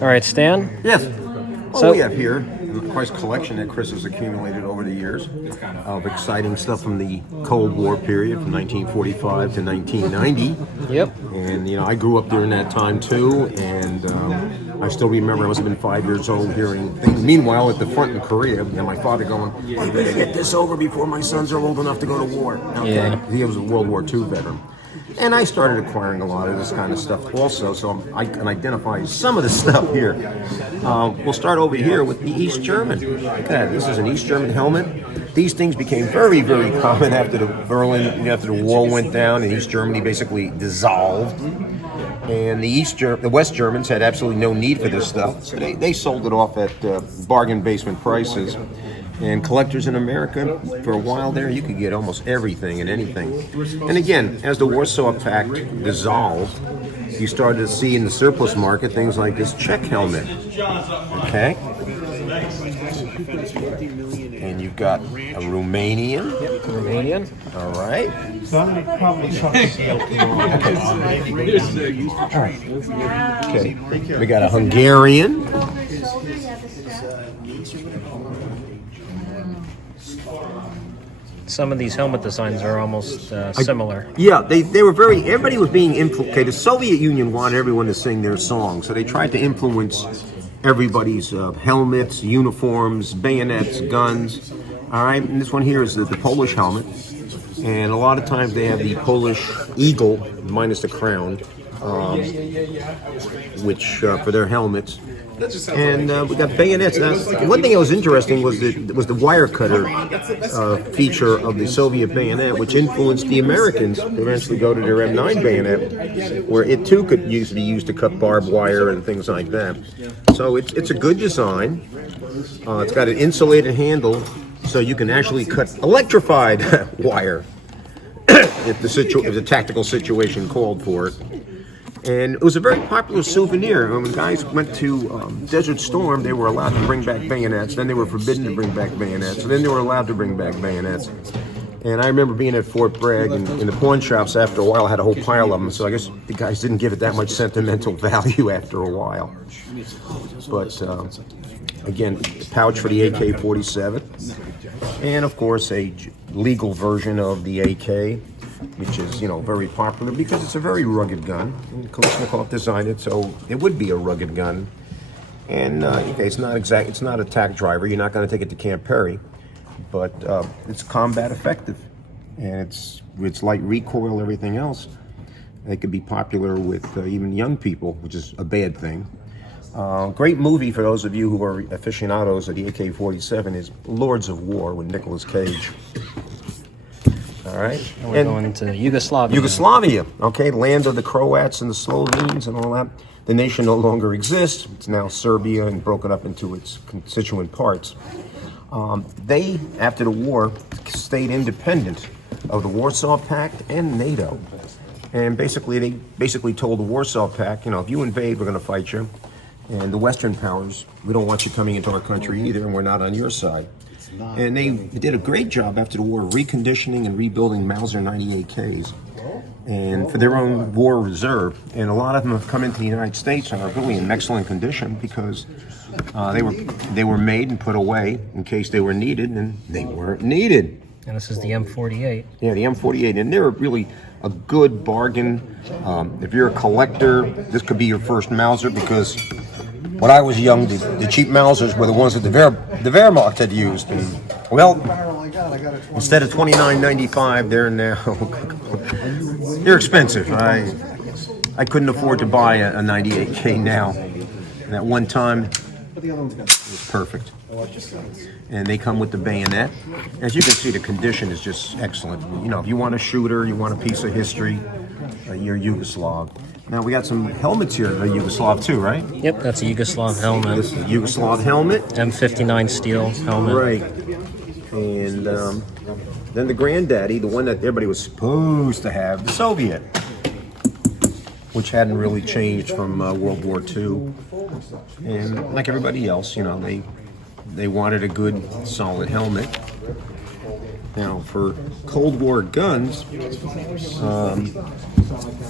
All right, Stan. Yes. So We have here a quite collection that Chris has accumulated over the years of exciting stuff from the Cold War period, from 1945 to 1990. Yep. And, you know, I grew up during that time too, and I still remember I must have been 5 years old hearing things. Meanwhile, at the front in Korea, and my father going, "We better get this over before my sons are old enough to go to war." Okay. Yeah. He was a World War II veteran. And I started acquiring a lot of this kind of stuff also, so I can identify some of the stuff here. We'll start over here with the East German. Look at that. This is an East German helmet. These things became very, very common after the wall went down, and East Germany basically dissolved. And the West Germans had absolutely no need for this stuff, so they sold it off at bargain basement prices. And collectors in America, for a while there, you could get almost everything and anything. And again, as the Warsaw Pact dissolved, you started to see in the surplus market things like this Czech helmet. Okay? And you've got a Romanian. Yep, Romanian. All right. Okay. We got a Hungarian. Some of these helmet designs are almost similar. Yeah, they were very, everybody was being influenced. Okay, the Soviet Union wanted everyone to sing their song, so they tried to influence everybody's helmets, uniforms, bayonets, guns. All right, and this one here is the Polish helmet. And a lot of times they have the Polish eagle, minus the crown, which for their helmets. And we got bayonets. Now, one thing that was interesting was the wire cutter feature of the Soviet bayonet, which influenced the Americans to eventually go to their M9 bayonet, where it too could be used to cut barbed wire and things like that. So it's a good design. It's got an insulated handle, so you can actually cut electrified wire if the tactical situation called for it. And it was a very popular souvenir. When guys went to Desert Storm, they were allowed to bring back bayonets. Then they were forbidden to bring back bayonets. And then they were allowed to bring back bayonets. And I remember being at Fort Bragg, and in the pawn shops after a while, I had a whole pile of them. So I guess the guys didn't give it that much sentimental value after a while. But again, pouch for the AK-47. And of course, a legal version of the AK, which is, you know, very popular because it's a very rugged gun. And Kalashnikov designed it, so it would be a rugged gun. And okay, it's not a tack driver. You're not going to take it to Camp Perry, but it's combat effective, and it's light recoil, everything else. It could be popular with even young people, which is a bad thing. Great movie for those of you who are aficionados of the AK-47 is Lords of War with Nicolas Cage. All right. And we're going to Yugoslavia. Yugoslavia, okay, land of the Croats and the Slovenes and all that. The nation no longer exists. It's now Serbia and broken up into its constituent parts. They, after the war, stayed independent of the Warsaw Pact and NATO. And they basically told the Warsaw Pact, you know, if you invade, we're going to fight you. And the Western powers, we don't want you coming into our country either, and we're not on your side. And they did a great job after the war reconditioning and rebuilding Mauser 90 AKs and for their own war reserve. And a lot of them have come into the United States and are really in excellent condition because they were made and put away in case they were needed, and they weren't needed. And this is the M48. Yeah, the M48, and they're really a good bargain. If you're a collector, this could be your first Mauser, because when I was young, the cheap Mausers were the ones that the Wehrmacht had used. And, well, instead of $29.95, they're now they're expensive. I couldn't afford to buy a 98K now. And at one time, it was perfect. And they come with the bayonet. As you can see, the condition is just excellent. You know, if you want a shooter, you want a piece of history, you're Yugoslav. Now we got some helmets here, Yugoslav too, right? Yep, that's a Yugoslav helmet. This is a Yugoslav helmet. M59 steel helmet. Right. And then the granddaddy, the one that everybody was supposed to have, the Soviet, which hadn't really changed from World War II. And like everybody else, you know, they wanted a good, solid helmet. Now, for Cold War guns,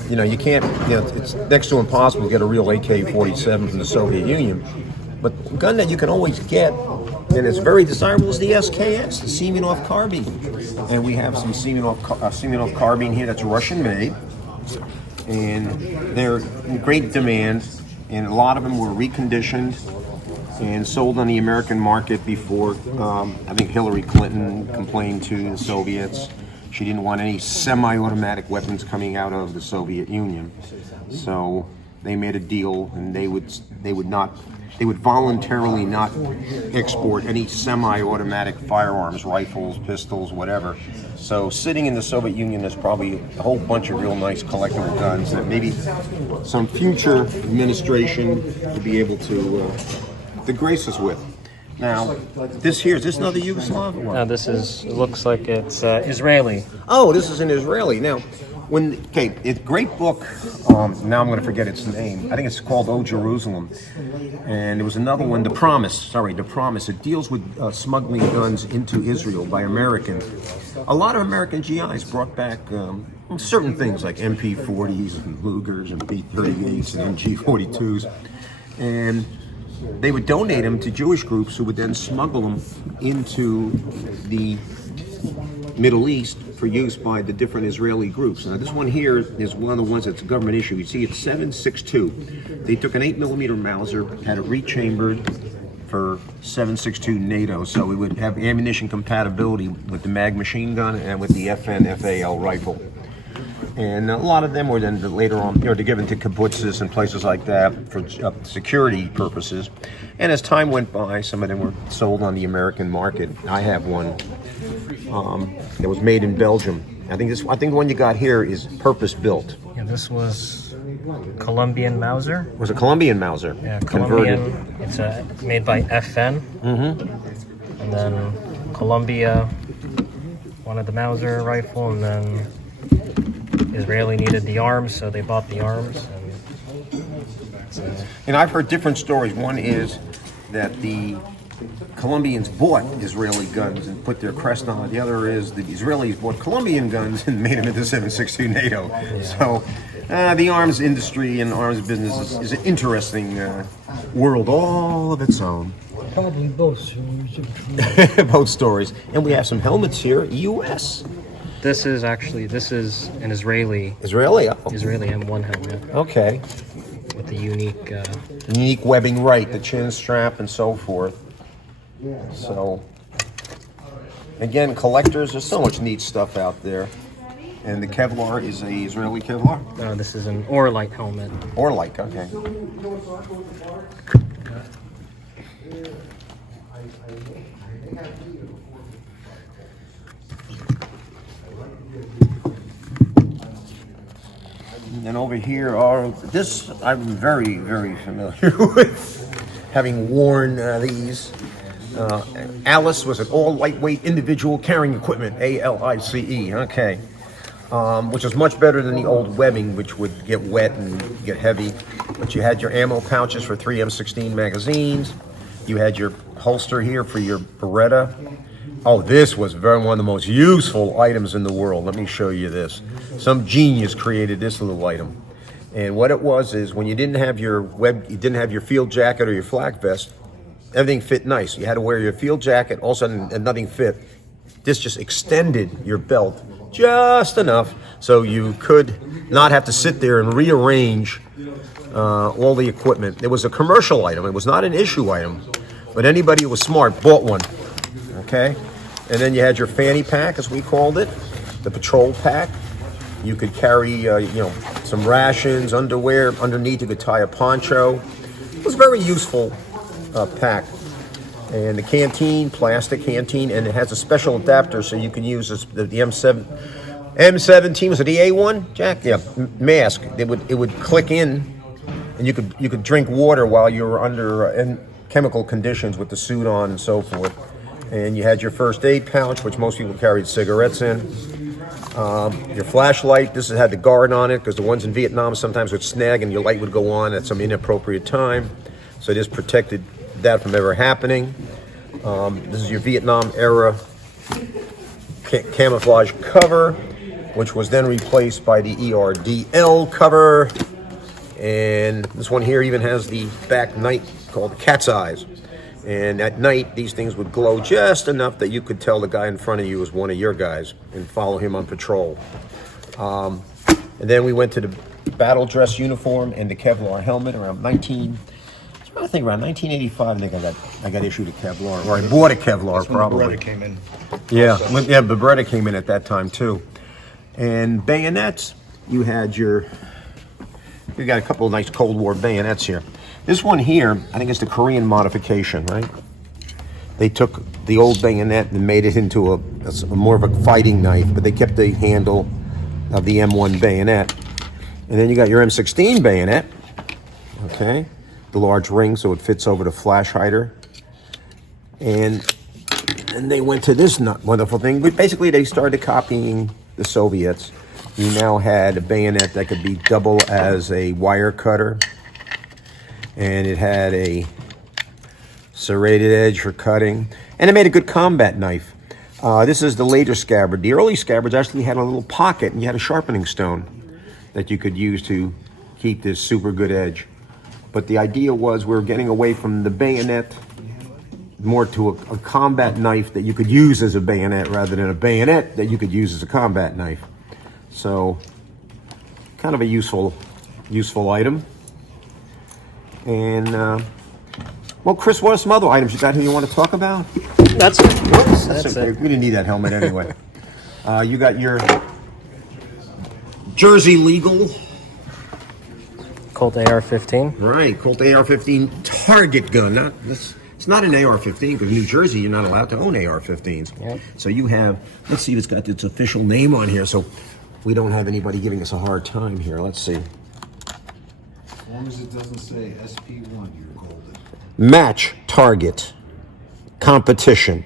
You know, you can't, you know, it's next to impossible to get a real AK-47 from the Soviet Union. But a gun that you can always get, and it's very desirable, is the SKS, the Semenov carbine. And we have some Semenov carbine here that's Russian-made. And they're in great demand, and a lot of them were reconditioned and sold on the American market before. I think Hillary Clinton complained to the Soviets. She didn't want any semi-automatic weapons coming out of the Soviet Union. So they made a deal, and they would voluntarily not export any semi-automatic firearms, rifles, pistols, whatever. So sitting in the Soviet Union is probably a whole bunch of real nice collectible guns that maybe some future administration will be able to grace us with. Now, is this another Yugoslav? No, it looks like it's Israeli. Oh, this is an Israeli. Now, it's a great book. Now I'm going to forget its name. I think it's called Oh Jerusalem. And there was another one, The Promise. It deals with smuggling guns into Israel by Americans. A lot of American GIs brought back certain things like MP40s and Lugers and B38s and MG42s. And they would donate them to Jewish groups who would then smuggle them into the Middle East for use by the different Israeli groups. Now this one here is one of the ones that's a government issue. You see it's 7.62. They took an 8mm Mauser, had it rechambered for 7.62 NATO, so it would have ammunition compatibility with the mag machine gun and with the FN-FAL rifle. And a lot of them were then later on, they're given to kibbutzes and places like that for security purposes. And as time went by, some of them were sold on the American market. I have one that was made in Belgium. I think the one you got here is purpose built. Yeah, this was Colombian Mauser. It was a Colombian Mauser. Yeah, converted. Colombian. It's made by FN. And then Colombia wanted the Mauser rifle, and then Israeli needed the arms, so they bought the arms. And I've heard different stories. One is that the Colombians bought Israeli guns and put their crest on it. The other is the Israelis bought Colombian guns and made them into 7.62 NATO. Yeah. So the arms industry and arms business is an interesting world all of its own. Probably both. Both stories. And we have some helmets here, US. This is an Israeli M1 helmet. Okay. With the unique webbing, right? The chin strap and so forth. So, again, collectors. There's so much neat stuff out there. And the Kevlar is a Israeli Kevlar. No, this is an Orlite helmet. Orlite, okay. And over here are, this I'm very, very familiar with, having worn these. Alice was an all lightweight individual carrying equipment, ALICE, okay. Which is much better than the old webbing, which would get wet and get heavy. But you had your ammo pouches for 3 M16 magazines. You had your holster here for your Beretta. Oh, this was one of the most useful items in the world. Let me show you this. Some genius created this little item. And what it was is when you didn't have your field jacket or your flak vest, everything fit nice. You had to wear your field jacket, all of a sudden, and nothing fit. This just extended your belt just enough so you could not have to sit there and rearrange all the equipment. It was a commercial item. It was not an issue item, but anybody who was smart bought one. Okay, and then you had your Fanny Pack, as we called it, the patrol pack. You could carry, some rations, underwear. Underneath, you could tie a poncho. It was a very useful pack. And the canteen, plastic canteen, and it has a special adapter so you can use the M70. Was it the A1, Jack? Yeah, mask. It would click in, and you could drink water while you were under chemical conditions with the suit on and so forth. And you had your first aid pouch, which most people carried cigarettes in. Your flashlight, this had the guard on it because the ones in Vietnam sometimes would snag and your light would go on at some inappropriate time. So this protected that from ever happening. This is your Vietnam era camouflage cover. which was then replaced by the ERDL cover. And this one here even has the back night called cat's eyes. And at night, these things would glow just enough that you could tell the guy in front of you was one of your guys and follow him on patrol. And then we went to the battle dress uniform and the Kevlar helmet around around 1985. I think I got issued a Kevlar, or I bought a Kevlar probably. Beretta came in. Yeah, yeah, the Beretta came in at that time too. And bayonets, you got a couple of nice Cold War bayonets here. This one here, I think it's the Korean modification, right? They took the old bayonet and made it into a more of a fighting knife, but they kept the handle of the M1 bayonet. And then you got your M16 bayonet, okay? The large ring so it fits over the flash hider. And they went to this wonderful thing. But basically, they started copying the Soviets. You now had a bayonet that could be double as a wire cutter. And it had a serrated edge for cutting. And it made a good combat knife. This is the later Scabbard. The early Scabbards actually had a little pocket, and you had a sharpening stone that you could use to keep this super good edge. But the idea was we were getting away from the bayonet more to a combat knife that you could use as a bayonet rather than a bayonet that you could use as a combat knife. So, kind of a useful item. And, well, Chris, what are some other items you got here you want to talk about? That's it. That's Okay. it. We didn't need that helmet anyway. You got your Jersey legal. Colt AR-15. Right, Colt AR-15 target gun. It's not an AR-15 because in New Jersey you're not allowed to own AR-15s. Yep. So you have, let's see if it's got its official name on here so we don't have anybody giving us a hard time here. Let's see. As long as it doesn't say SP1, you're golden. Match target competition.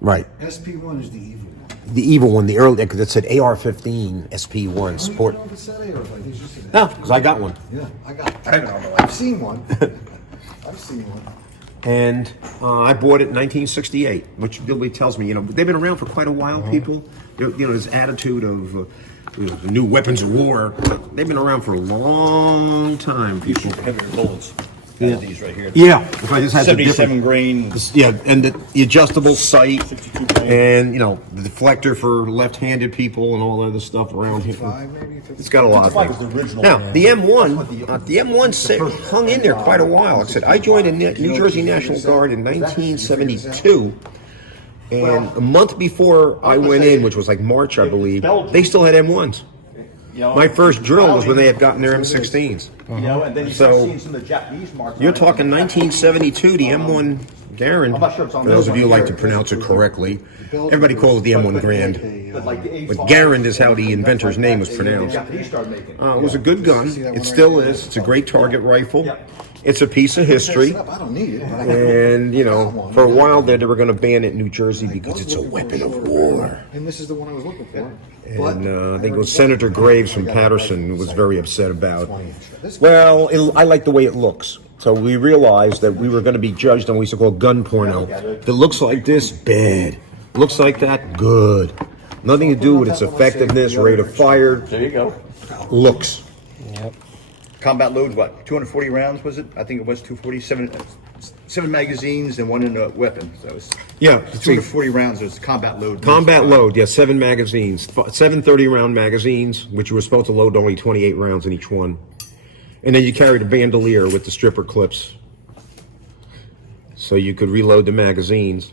Right. SP1 is the evil one. The evil one, the early, that said AR-15 SP1 Sport. I don't know if it said AR-15. It's just an No, because I got one. Yeah, I've seen one. I've seen one. And I bought it in 1968, which really tells me, they've been around for quite a while, people. This attitude of the new weapons of war, they've been around for a long time, people. Heavier bullets. Yeah. These right here. Yeah, if I just had the 77 grain. Yeah, and the adjustable sight, 62 grain. and the deflector for left-handed people, and all other stuff around here. It's got a lot of 55 things. was the original. Now, the M1 hung in there quite a while. Like I said, I joined the New Jersey National Guard in 1972, and a month before I went in, which was like March, I believe, they still had M1s. My first drill was when they had gotten their M16s. And then you start seeing some of the Japanese marks. You're talking 1972, the M1 Garand, for those of you who like to pronounce it correctly. Everybody calls it the M1 Grand. But Garand is how the inventor's name was pronounced. It was a good gun. It still is. It's a great target rifle. It's a piece of history. I don't need it. And, for a while there, they were going to ban it in New Jersey because it's a weapon of war. And this is the one I was looking for. And I think it was Senator Graves from Patterson who was very upset about. Well, I like the way it looks. So we realized that we were going to be judged on what we used to call gun porno. If it looks like this, bad. Looks like that, good. Nothing to do with its effectiveness, rate of fire. There you go. Looks. Yep. Combat load, what? 240 rounds, was it? I think it was 247. 7 magazines and 1 in a weapon. So it's Yeah. 240 rounds. It's combat load. Combat load, 7 magazines. 7 30-round magazines, which you were supposed to load only 28 rounds in each one. And then you carried a bandolier with the stripper clips. So you could reload the magazines.